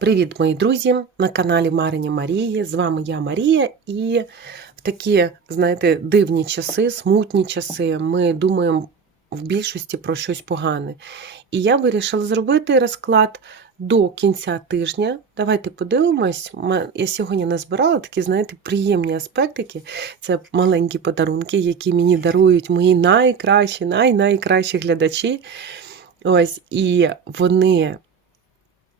Привіт, мої друзі! На каналі Марині Марії. З вами я Марія, і в такі, знаєте, дивні часи, смутні часи, ми думаємо в більшості про щось погане. І я вирішила зробити розклад до кінця тижня. Давайте подивимось. Я сьогодні назбирала такі, знаєте, приємні аспектики. Це маленькі подарунки, які мені дарують мої найкращі, най-найкращі глядачі. Ось, і вони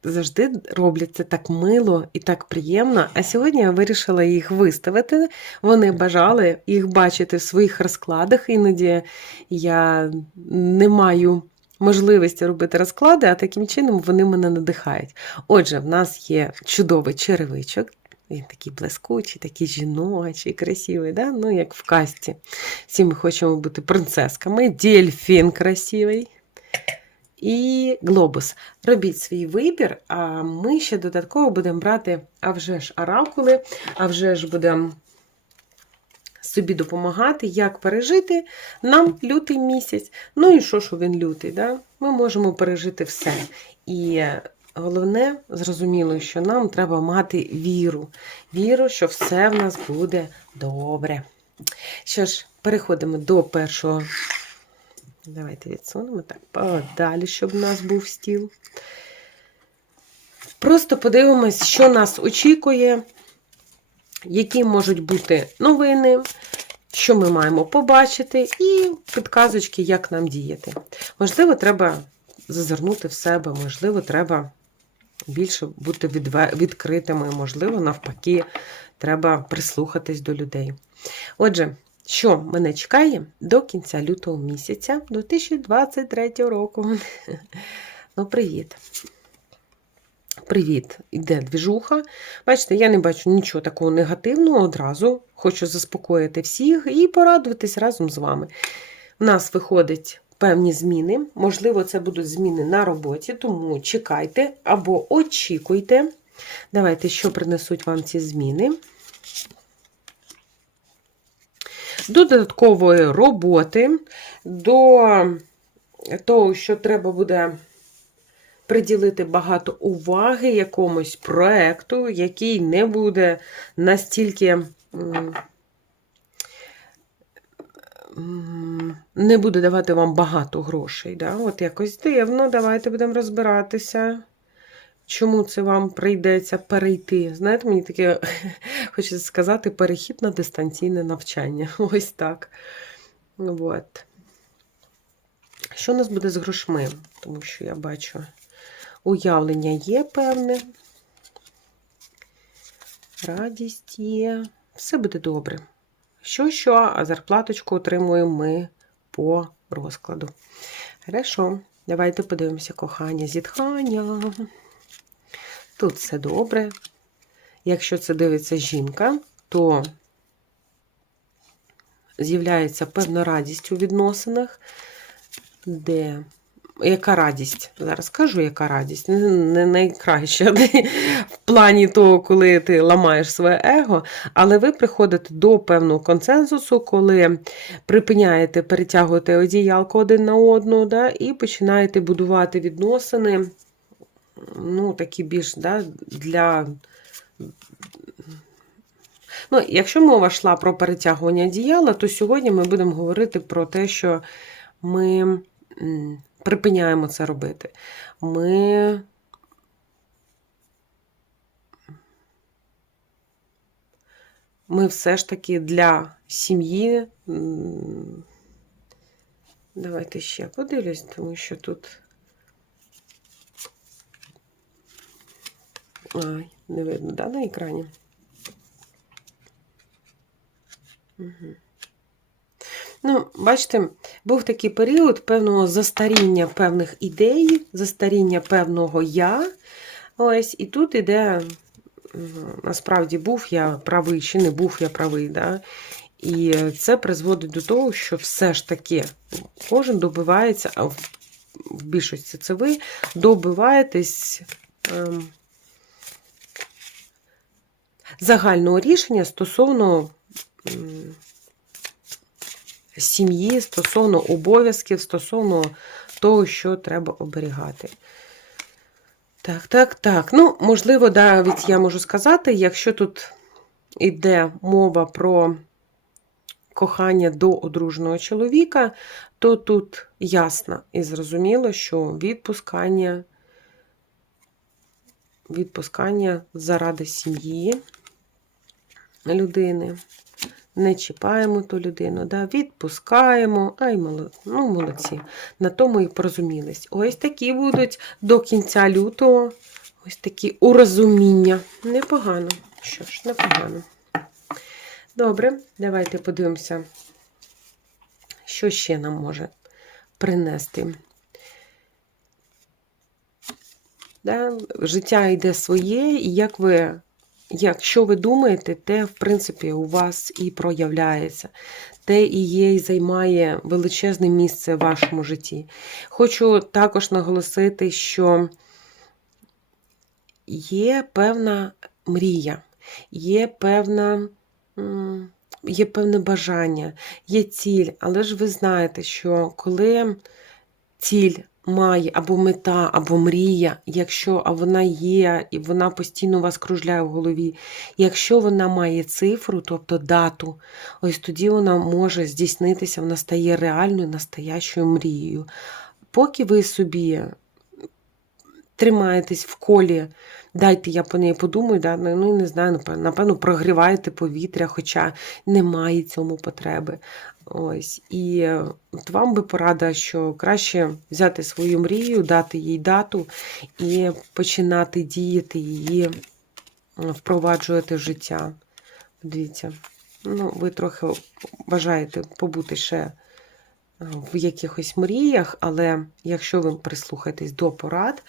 завжди роблять це так мило і так приємно. А сьогодні я вирішила їх виставити. Вони бажали їх бачити в своїх розкладах. Іноді я не маю можливості робити розклади, а таким чином вони мене надихають. Отже, в нас є чудовий черевичок. Він такий блискучий, такий жіночий, красивий, да? ну як в касті. Всі ми хочемо бути принцесками. Дельфін красивий. І глобус. Робіть свій вибір, а ми ще додатково будемо брати а вже ж оракули, а вже ж будемо собі допомагати, як пережити нам лютий місяць. Ну і що, що він лютий? Да? Ми можемо пережити все. І головне, зрозуміло, що нам треба мати віру. Віру, що все в нас буде добре. Що ж, переходимо до першого. Давайте відсунемо так подалі, щоб у нас був стіл. Просто подивимось, що нас очікує, які можуть бути новини, що ми маємо побачити, і підказочки, як нам діяти. Можливо, треба зазирнути в себе, можливо, треба більше бути відкритими, можливо, навпаки, треба прислухатись до людей. Отже, що мене чекає до кінця лютого місяця 2023 року. Ну, привіт. Привіт, іде двіжуха. Бачите, я не бачу нічого такого негативного одразу. Хочу заспокоїти всіх і порадуватись разом з вами. У нас виходять певні зміни. Можливо, це будуть зміни на роботі, тому чекайте або очікуйте. Давайте, що принесуть вам ці зміни. До додаткової роботи, до того, що треба буде приділити багато уваги якомусь проекту, який не буде настільки не буде давати вам багато грошей. Да? От якось дивно, давайте будемо розбиратися. Чому це вам прийдеться перейти? Знаєте, мені таке хочеться сказати перехід на дистанційне навчання. Ось так. От. Що у нас буде з грошми? Тому що я бачу, уявлення є певне. Радість є. Все буде добре. Що, що, а зарплаточку отримуємо ми по розкладу. Хорошо, давайте подивимося кохання, зітхання. Тут все добре. Якщо це дивиться жінка, то з'являється певна радість у відносинах, де. Яка радість? Зараз кажу, яка радість. Не, найкраща в плані того, коли ти ламаєш своє его, але ви приходите до певного консенсусу, коли припиняєте перетягувати одіялко один на одну, да, і починаєте будувати відносини ну, такі більш да, для. Ну, якщо мова йшла про перетягування одіяла, то сьогодні ми будемо говорити про те, що ми припиняємо це робити. Ми. Ми все ж таки для сім'ї. Давайте ще подивлюсь, тому що тут. Ай, не видно, да, на екрані? Угу. Ну, бачите, був такий період певного застаріння певних ідей, застаріння певного я. Ось, і тут іде, насправді, був я правий, чи не був я правий. Да? І це призводить до того, що все ж таки кожен добивається, а в більшості це ви, добиваєтесь. Ем, загального рішення стосовно сім'ї, стосовно обов'язків, стосовно того, що треба оберігати. Так, так, так. Ну, можливо, навіть я можу сказати, якщо тут йде мова про кохання до одруженого чоловіка, то тут ясно і зрозуміло, що відпускання, відпускання заради сім'ї людини. Не чіпаємо ту людину, да, відпускаємо. Ай, ну, молодці. На тому і порозумілись. Ось такі будуть до кінця лютого. Ось такі урозуміння. Непогано. Що ж, непогано. Добре, давайте подивимося, що ще нам може принести. Да? Життя йде своє, і як ви, якщо ви думаєте, те, в принципі, у вас і проявляється. Те і є, і займає величезне місце в вашому житті. Хочу також наголосити, що є певна мрія, є певна. Є певне бажання, є ціль, але ж ви знаєте, що коли ціль має або мета, або мрія, якщо вона є, і вона постійно у вас кружляє в голові, якщо вона має цифру, тобто дату, ось тоді вона може здійснитися, вона стає реальною, настоящою мрією. Поки ви собі тримаєтесь в колі, дайте я по неї подумаю, да, ну не знаю, напевно, прогріваєте повітря, хоча немає цьому потреби. Ось. І е, от вам би порада, що краще взяти свою мрію, дати їй дату і починати діяти її, е, впроваджувати в життя. Дивіться, ну, ви трохи бажаєте побути ще е, в якихось мріях, але якщо ви прислухаєтесь до порад,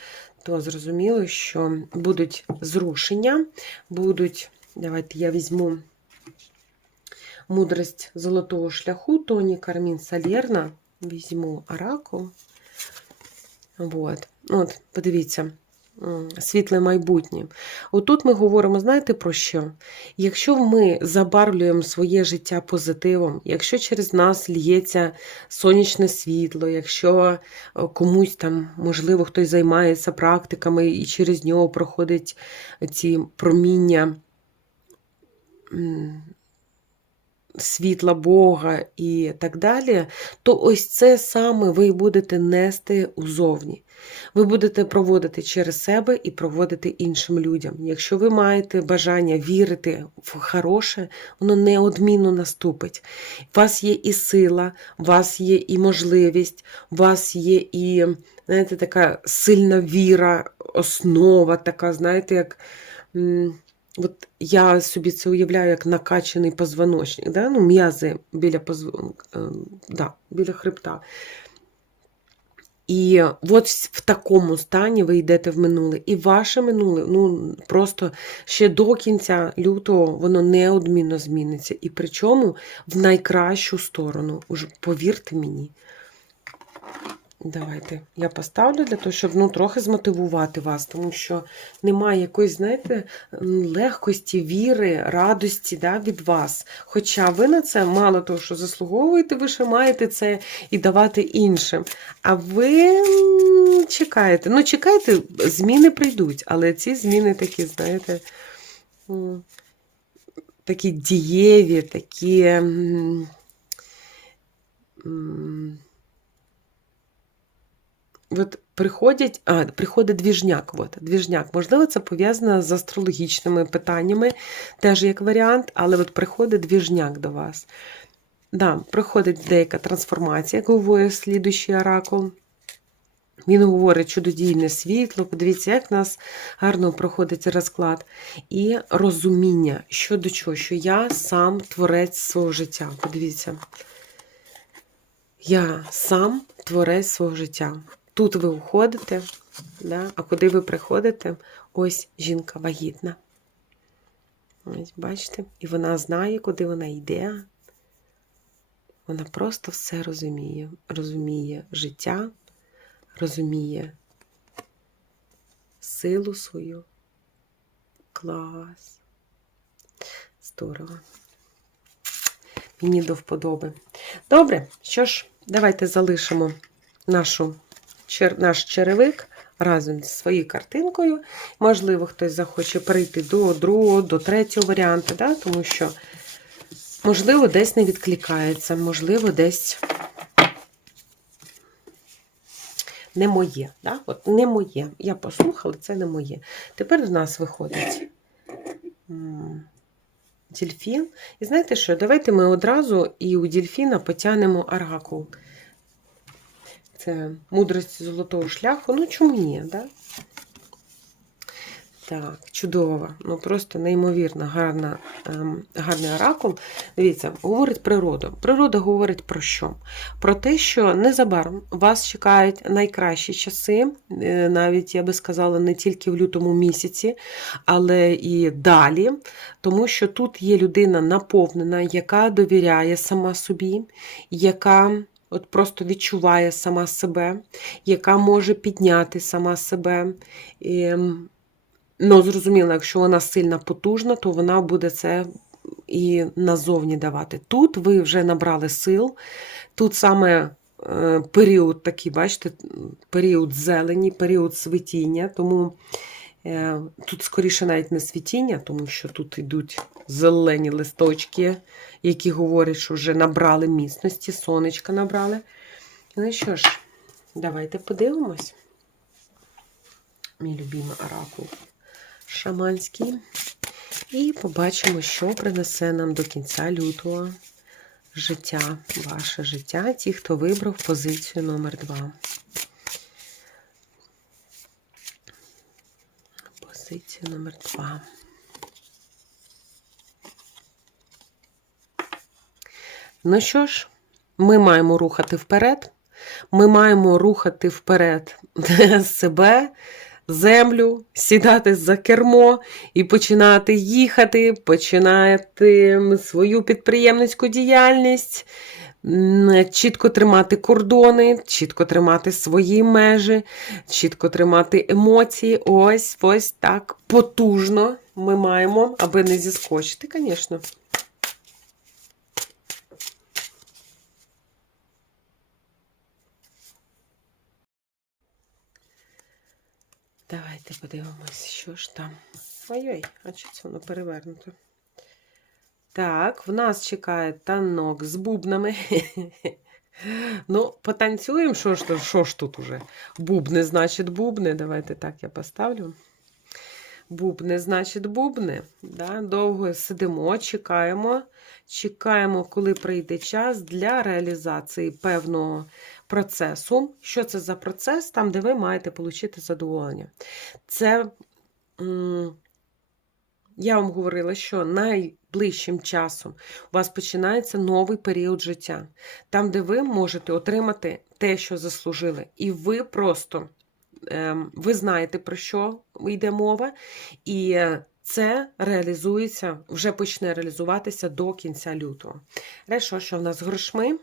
то зрозуміло, що будуть зрушення, будуть, давайте я візьму мудрость золотого шляху, Тоні Кармін Салєрна, візьму Араку. От. От, подивіться, світле майбутнє. Отут ми говоримо, знаєте про що? Якщо ми забарвлюємо своє життя позитивом, якщо через нас лється сонячне світло, якщо е, комусь там, можливо, хтось займається практиками і через нього проходить ці проміння світла Бога і так далі, то ось це саме ви будете нести узовні. Ви будете проводити через себе і проводити іншим людям. Якщо ви маєте бажання вірити в хороше, воно неодмінно наступить. У вас є і сила, у вас є і можливість, у вас є і, знаєте, така сильна віра, основа, така, знаєте, як. От я собі це уявляю як накачаний позвоночник, да? ну, м'язи біля позв... е, да, біля хребта. І от в такому стані ви йдете в минуле. І ваше минуле, ну просто ще до кінця лютого воно неодмінно зміниться. І причому в найкращу сторону. Уже повірте мені. Давайте я поставлю для того, щоб ну, трохи змотивувати вас, тому що немає якоїсь, знаєте, легкості, віри, радості да, від вас. Хоча ви на це мало того, що заслуговуєте, ви ще маєте це і давати іншим. А ви чекаєте. Ну, чекайте, зміни прийдуть, але ці зміни такі, знаєте, такі дієві, такі. От приходять, а, приходить двіжняк. От, двіжняк. Можливо, це пов'язано з астрологічними питаннями, теж як варіант, але от приходить двіжняк до вас. Да, приходить деяка трансформація, як говорить слідуючий оракул. Він говорить чудодійне світло. Подивіться, як в нас гарно проходить розклад. І розуміння, що до чого, що я сам творець свого життя. Подивіться. Я сам творець свого життя. Тут ви уходите, да? а куди ви приходите? Ось жінка вагітна. Ось, бачите? І вона знає, куди вона йде. Вона просто все розуміє. Розуміє життя, розуміє силу свою. Клас. Здорово. Мені до вподоби. Добре, що ж, давайте залишимо нашу, наш черевик разом зі своєю картинкою. Можливо, хтось захоче перейти до другого, до третього варіанту, да? тому що, можливо, десь не відкликається, можливо, десь не моє. Да? От не моє. Я послухала, це не моє. Тепер в нас виходить дельфін. І знаєте що? Давайте ми одразу і у дельфіна потягнемо оракул. Це мудрості золотого шляху. Ну, чому ні? Да? Так, чудово. Ну просто неймовірно гарна, ем, гарний оракул. Дивіться, говорить природа. Природа говорить про що? Про те, що незабаром вас чекають найкращі часи, е, навіть я би сказала, не тільки в лютому місяці, але і далі. Тому що тут є людина наповнена, яка довіряє сама собі, яка. От просто відчуває сама себе, яка може підняти сама себе. Ем, Ну, зрозуміло, якщо вона сильна потужна, то вона буде це і назовні давати. Тут ви вже набрали сил, тут саме е, період такий, бачите, період зелені, період світіння, тому е, тут скоріше навіть не світіння, тому що тут йдуть зелені листочки, які говорять, що вже набрали міцності, сонечка набрали. Ну що ж, давайте подивимось. Мій любимий оракул шаманський. І побачимо, що принесе нам до кінця лютого життя, ваше життя, ті, хто вибрав позицію номер 2 Позицію номер 2 Ну що ж, ми маємо рухати вперед. Ми маємо рухати вперед себе, землю, сідати за кермо і починати їхати, починати свою підприємницьку діяльність, чітко тримати кордони, чітко тримати свої межі, чітко тримати емоції. Ось ось так потужно ми маємо, аби не зіскочити, звісно. Давайте подивимось, що ж там. Ой-ой, а що це воно перевернуто? Так, в нас чекає танок з бубнами. Ну, потанцюємо, що ж, що ж тут уже? Бубни, значить, бубни. Давайте так я поставлю. Бубни, значить, бубни. Да? Довго сидимо, чекаємо. Чекаємо, коли прийде час для реалізації певного процесу. Що це за процес? Там, де ви маєте отримати задоволення. Це, я вам говорила, що найближчим часом у вас починається новий період життя, там, де ви можете отримати те, що заслужили. І ви просто ем, ви знаєте, про що йде мова, і це реалізується, вже почне реалізуватися до кінця лютого. Решо, що в нас з грошми?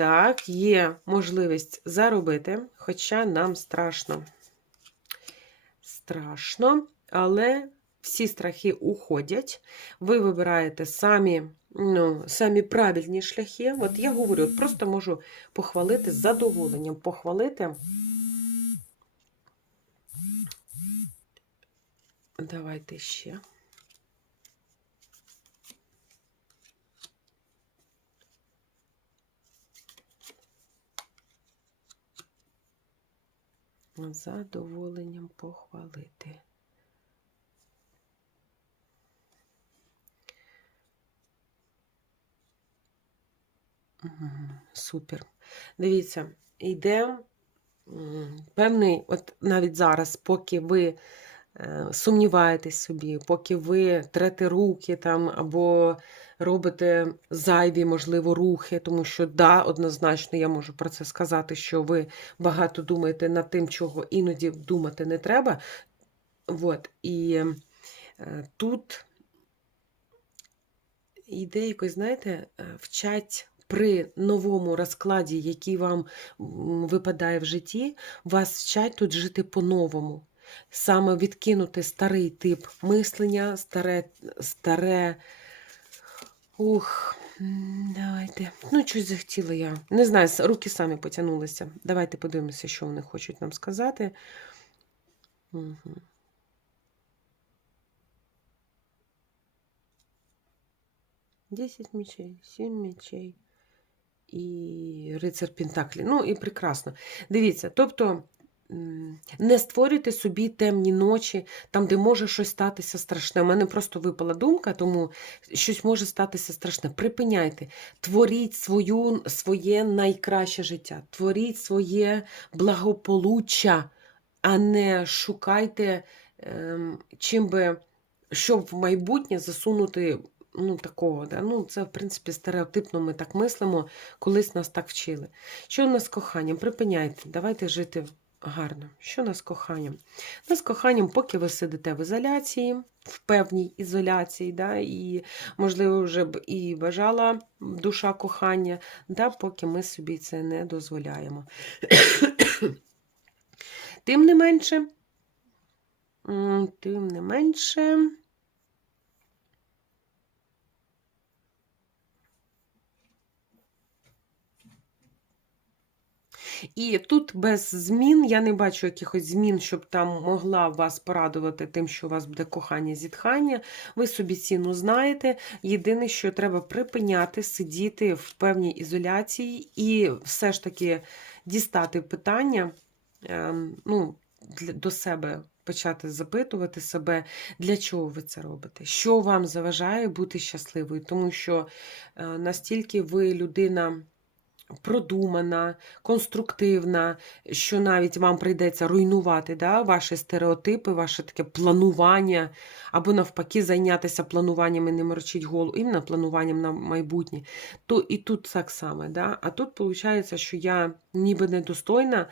Так, є можливість заробити, хоча нам страшно. Страшно, але всі страхи уходять. Ви вибираєте самі ну, самі правильні шляхи. От я говорю, от просто можу похвалити з задоволенням, похвалити. Давайте ще. Задоволенням похвалити. Супер. Дивіться, йде певний, от навіть зараз, поки ви сумніваєтесь собі, поки ви трете руки там або робите зайві, можливо, рухи, тому що, да, однозначно, я можу про це сказати, що ви багато думаєте над тим, чого іноді думати не треба. От, І е, тут йде якось, знаєте, е, вчать. При новому розкладі, який вам випадає в житті, вас вчать тут жити по-новому саме відкинути старий тип мислення, старе, старе, ух, Давайте. Ну, щось захотіла я. Не знаю, руки самі потягнулися. Давайте подивимося, що вони хочуть нам сказати. Угу. Десять мечей, сім мечей і рицар Пентаклі. Ну, і прекрасно. Дивіться, тобто. Не створюйте собі темні ночі, там, де може щось статися страшне. У мене просто випала думка, тому щось може статися страшне. Припиняйте, творіть свою, своє найкраще життя, творіть своє благополуччя, а не шукайте, ем, чим би, щоб в майбутнє засунути ну, такого. Да? Ну, це, в принципі, стереотипно ми так мислимо, колись нас так вчили. Що у нас з коханням? Припиняйте, давайте жити гарно. Що нас коханням? Нас коханням, поки ви сидите в ізоляції, в певній ізоляції, да, і, можливо, вже б і бажала душа кохання, да, поки ми собі це не дозволяємо. Тим не менше, тим не менше. І тут без змін я не бачу якихось змін, щоб там могла вас порадувати тим, що у вас буде кохання, зітхання. Ви собі ціну знаєте. Єдине, що треба припиняти, сидіти в певній ізоляції і все ж таки дістати питання ем, ну, до себе. Почати запитувати себе, для чого ви це робите, що вам заважає бути щасливою, тому що е, настільки ви людина продумана, конструктивна, що навіть вам прийдеться руйнувати да, ваші стереотипи, ваше таке планування, або навпаки, зайнятися плануванням і не морочить голову, іменно плануванням на майбутнє. То і тут так само. Да? А тут виходить, що я ніби недостойна.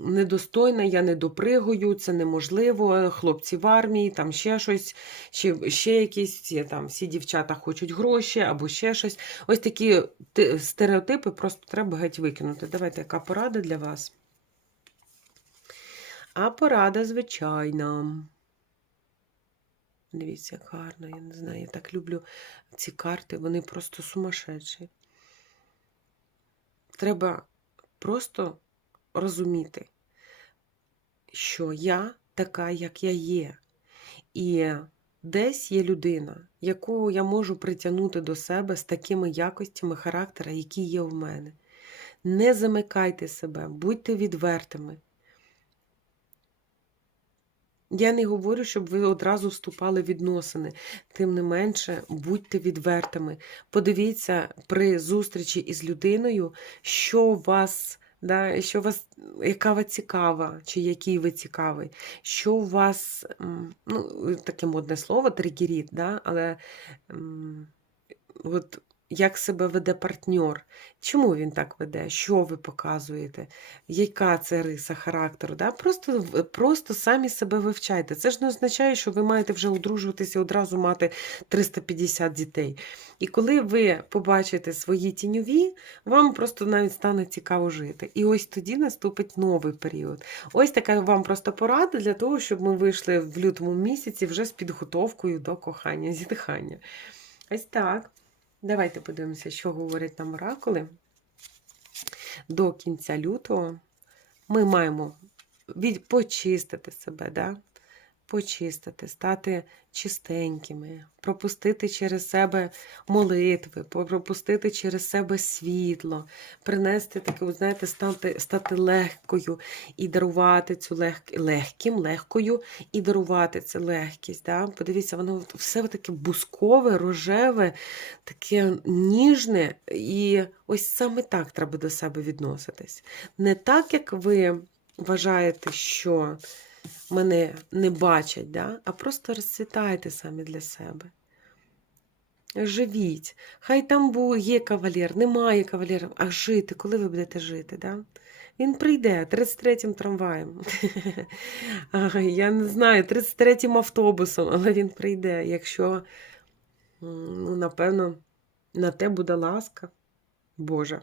Недостойна, я не допригую, це неможливо. Хлопці в армії, там ще щось, ще, ще якісь там, всі дівчата хочуть гроші або ще щось. Ось такі стереотипи просто треба геть викинути. Давайте, яка порада для вас? А порада, звичайна. Дивіться, як гарно, я не знаю, я так люблю ці карти, вони просто сумасшедші. Треба просто розуміти, що я така, як я є. І десь є людина, яку я можу притягнути до себе з такими якостями характера, які є в мене. Не замикайте себе, будьте відвертими. Я не говорю, щоб ви одразу вступали в відносини. Тим не менше, будьте відвертими. Подивіться при зустрічі із людиною, що вас, да, що вас, яка ви цікава, чи який ви цікавий, що у вас, ну, таке модне слово, тригеріт, да, але от як себе веде партньор, чому він так веде, що ви показуєте, яка це риса характеру. Да? Просто, просто самі себе вивчайте. Це ж не означає, що ви маєте вже одружуватися і одразу мати 350 дітей. І коли ви побачите свої тіньові, вам просто навіть стане цікаво жити. І ось тоді наступить новий період. Ось така вам просто порада для того, щоб ми вийшли в лютому місяці вже з підготовкою до кохання, зітхання. Ось так. Давайте подивимося, що говорять нам оракули. До кінця лютого ми маємо почистити себе, да? Почистити, стати чистенькими, пропустити через себе молитви, пропустити через себе світло, принести таке, знаєте, стати, стати легкою і дарувати цю лег... легким, легкою і дарувати цю легкість. Да? Подивіться, воно все таке бускове, рожеве, таке ніжне, і ось саме так треба до себе відноситись. Не так, як ви вважаєте, що мене не бачать, да? а просто розцвітайте самі для себе. Живіть. Хай там є кавалер, немає кавалера, а жити, коли ви будете жити? Да? Він прийде 33-м трамваєм. Я не знаю, 33-м автобусом, але він прийде, якщо, ну, напевно, на те буде ласка Божа.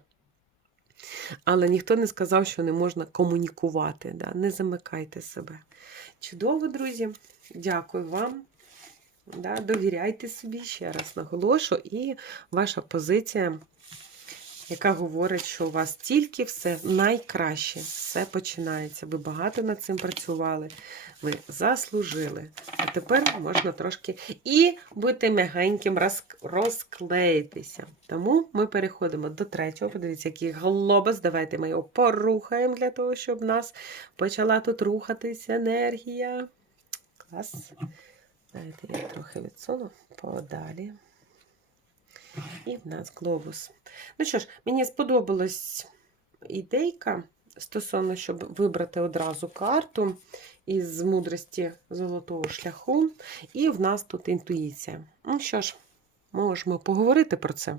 Але ніхто не сказав, що не можна комунікувати. Да? Не замикайте себе. Чудово, друзі. Дякую вам. Да? Довіряйте собі, ще раз наголошу, і ваша позиція, яка говорить, що у вас тільки все найкраще, все починається. Ви багато над цим працювали, ви заслужили. А тепер можна трошки і бути м'ягеньким, розклеїтися. Тому ми переходимо до третього. Подивіться, який глобус. Давайте ми його порухаємо для того, щоб в нас почала тут рухатись енергія. Клас. Давайте я трохи відсуну подалі. І в нас глобус. Ну що ж, мені сподобалась ідейка стосовно, щоб вибрати одразу карту із мудрості золотого шляху. І в нас тут інтуїція. Ну що ж, можемо поговорити про це.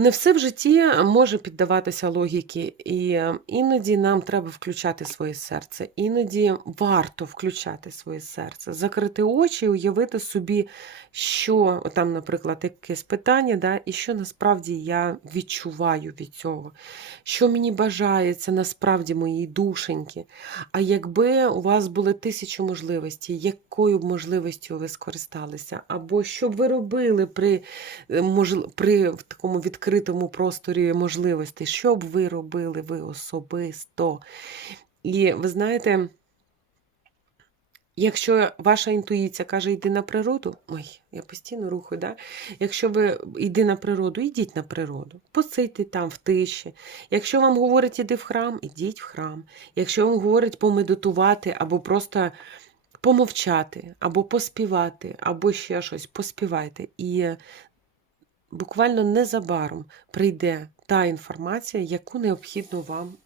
Не все в житті може піддаватися логіки, і е, іноді нам треба включати своє серце, іноді варто включати своє серце, закрити очі, і уявити собі, що там, наприклад, якесь питання, да, і що насправді я відчуваю від цього, що мені бажається насправді моїй душеньки. А якби у вас були тисячі можливостей, якою б можливістю ви скористалися, або що б ви робили при е, при такому відкритому просторі можливостей, що б ви робили ви особисто. І ви знаєте, якщо ваша інтуїція каже, йди на природу, ой, я постійно рухаю, да? якщо ви йди на природу, йдіть на природу, посидьте там в тиші. Якщо вам говорить, іди в храм, ідіть в храм. Якщо вам говорить помедитувати або просто помовчати, або поспівати, або ще щось, поспівайте. І буквально незабаром прийде та інформація, яку необхідно вам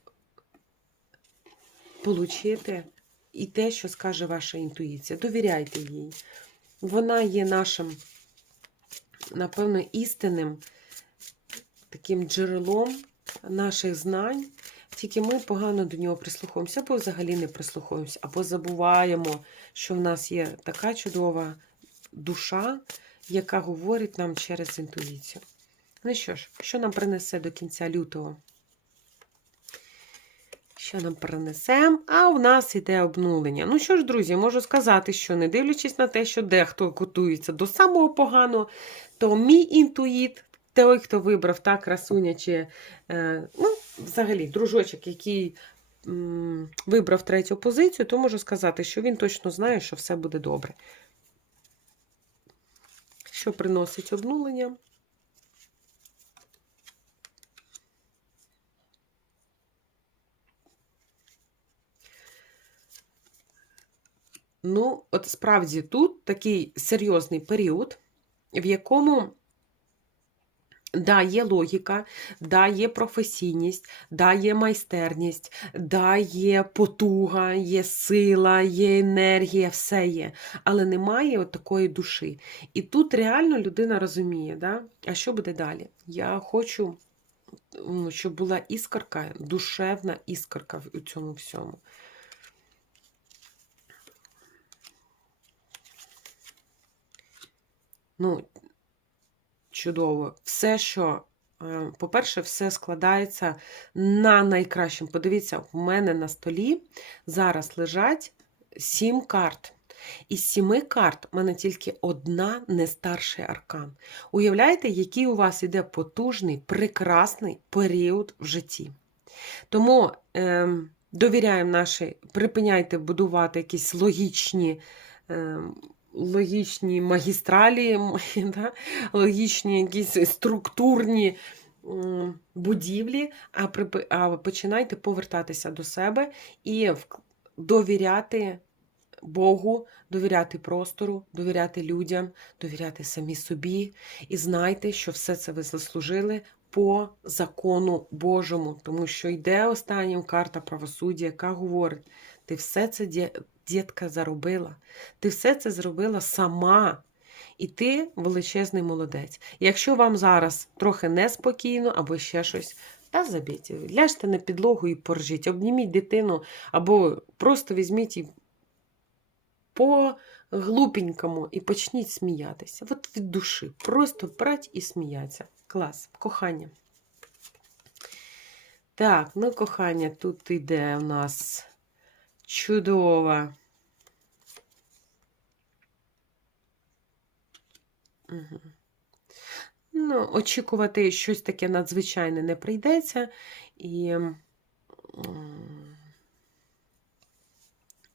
отримати, і те, що скаже ваша інтуїція. Довіряйте їй. Вона є нашим, напевно, істинним таким джерелом наших знань. Тільки ми погано до нього прислуховуємося, або взагалі не прислуховуємося, або забуваємо, що в нас є така чудова душа, яка говорить нам через інтуїцію. Ну що ж, що нам принесе до кінця лютого? Що нам принесе? А у нас іде обнулення. Ну що ж, друзі, можу сказати, що не дивлячись на те, що дехто готується до самого поганого, то мій інтуїт, той, хто вибрав та красуня, чи е, ну, взагалі дружочок, який вибрав третю позицію, то можу сказати, що він точно знає, що все буде добре. Що приносить обнулення? Ну, от справді тут такий серйозний період, в якому да, є логіка, да, є професійність, да, є майстерність, да, є потуга, є сила, є енергія, все є. Але немає от такої душі. І тут реально людина розуміє, да? а що буде далі? Я хочу, щоб була іскорка, душевна іскорка у цьому всьому. Ну, чудово. Все, що, е, по-перше, все складається на найкращому. Подивіться, в мене на столі зараз лежать сім карт. Із сіми карт в мене тільки одна не старший аркан. Уявляєте, який у вас іде потужний, прекрасний період в житті. Тому ем, довіряємо наші, припиняйте будувати якісь логічні. Ем, логічні магістралі, да? логічні якісь структурні будівлі, а, припи- а починайте повертатися до себе і довіряти Богу, довіряти простору, довіряти людям, довіряти самі собі. І знайте, що все це ви заслужили по закону Божому, тому що йде останнім карта правосуддя, яка говорить, ти все це дітка заробила. Ти все це зробила сама. І ти величезний молодець. Якщо вам зараз трохи неспокійно або ще щось, та забіть, ляжте на підлогу і поржіть, обніміть дитину, або просто візьміть і по глупенькому і почніть сміятися. От від душі. Просто брать і сміятися. Клас, кохання. Так, ну, кохання, тут іде у нас чудова Угу. Ну, очікувати щось таке надзвичайне не прийдеться. І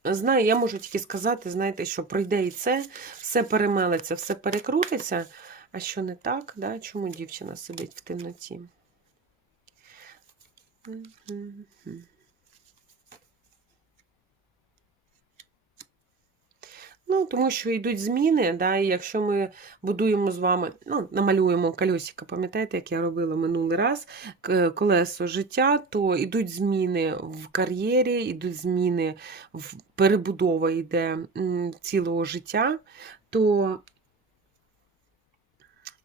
знаю, я можу тільки сказати, знаєте, що прийде і це, все перемелиться, все перекрутиться. А що не так? Да? Чому дівчина сидить в темноті? Мгм. Ну, тому що йдуть зміни, да, і якщо ми будуємо з вами, ну, намалюємо кольосика, пам'ятаєте, як я робила минулий раз, колесо життя, то йдуть зміни в кар'єрі, йдуть зміни в перебудова йде цілого життя, то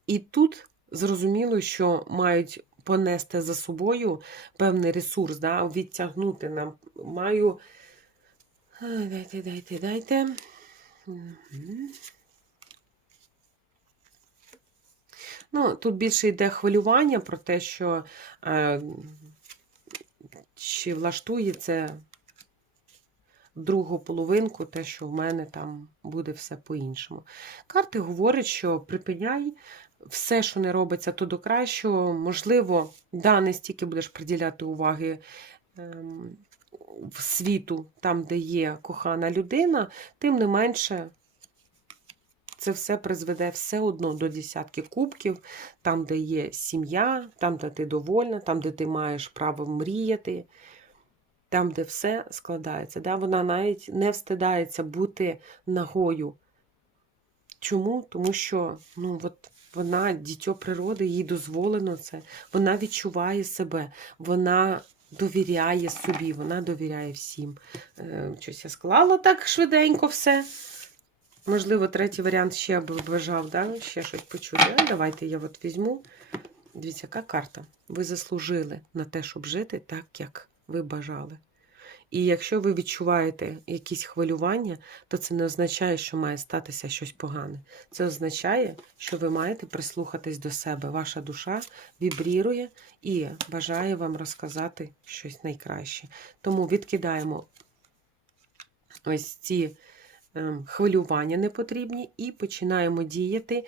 і тут зрозуміло, що мають понести за собою певний ресурс, да, відтягнути нам. Маю. Дайте, дайте, дайте. Ну, тут більше йде хвилювання про те, що е, чи влаштує це другу половинку, те, що в мене там буде все по-іншому. Карти говорять, що припиняй все, що не робиться, то до кращого. Можливо, да, не стільки будеш приділяти уваги. ем, в світу, там, де є кохана людина, тим не менше це все призведе все одно до десятки кубків, там, де є сім'я, там, де ти довольна, там, де ти маєш право мріяти, там, де все складається. Да? Вона навіть не встидається бути нагою. Чому? Тому що ну, от вона дітьо природи, їй дозволено це. Вона відчуває себе, вона довіряє собі, вона довіряє всім. Е, Щось я склала так швиденько все. Можливо, третій варіант ще б бажав, да? ще щось почути. Давайте я от візьму. Дивіться, яка карта. Ви заслужили на те, щоб жити так, як ви бажали. І якщо ви відчуваєте якісь хвилювання, то це не означає, що має статися щось погане. Це означає, що ви маєте прислухатись до себе. Ваша душа вібрірує і бажає вам розказати щось найкраще. Тому відкидаємо ось ці ем, хвилювання непотрібні і починаємо діяти.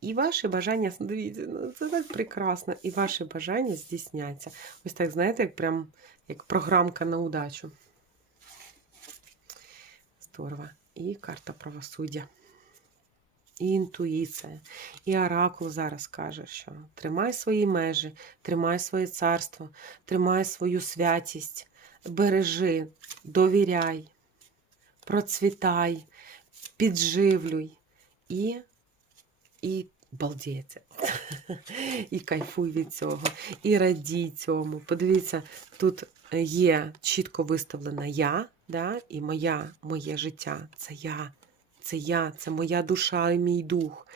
І ваші бажання, дивіться, ну це так прекрасно, і ваші бажання здійсняться. Ось так, знаєте, як прям як програмка на удачу. Здорово. І карта правосуддя. І інтуїція. І оракул зараз каже, що тримай свої межі, тримай своє царство, тримай свою святість, бережи, довіряй, процвітай, підживлюй і, і балдіється. І кайфуй від цього, і радій цьому. Подивіться, тут є чітко виставлена я, да? і моя, моє життя це я, це я, це моя душа і мій дух.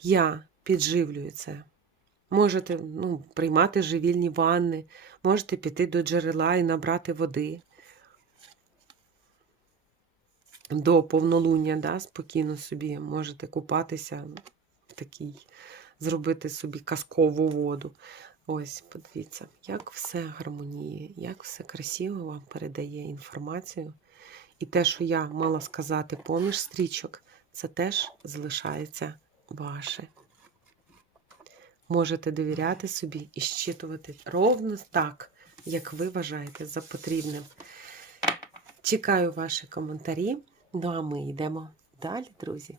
Я підживлюю це. Можете ну, приймати живільні ванни, можете піти до джерела і набрати води. До повнолуння, да, спокійно собі можете купатися в такій, зробити собі казкову воду. Ось, подивіться, як все гармоніє, як все красиво вам передає інформацію. І те, що я мала сказати поміж стрічок, це теж залишається ваше. Можете довіряти собі і щитувати ровно так, як ви вважаєте за потрібним. Чекаю ваші коментарі. Ну а ми йдемо далі, друзі.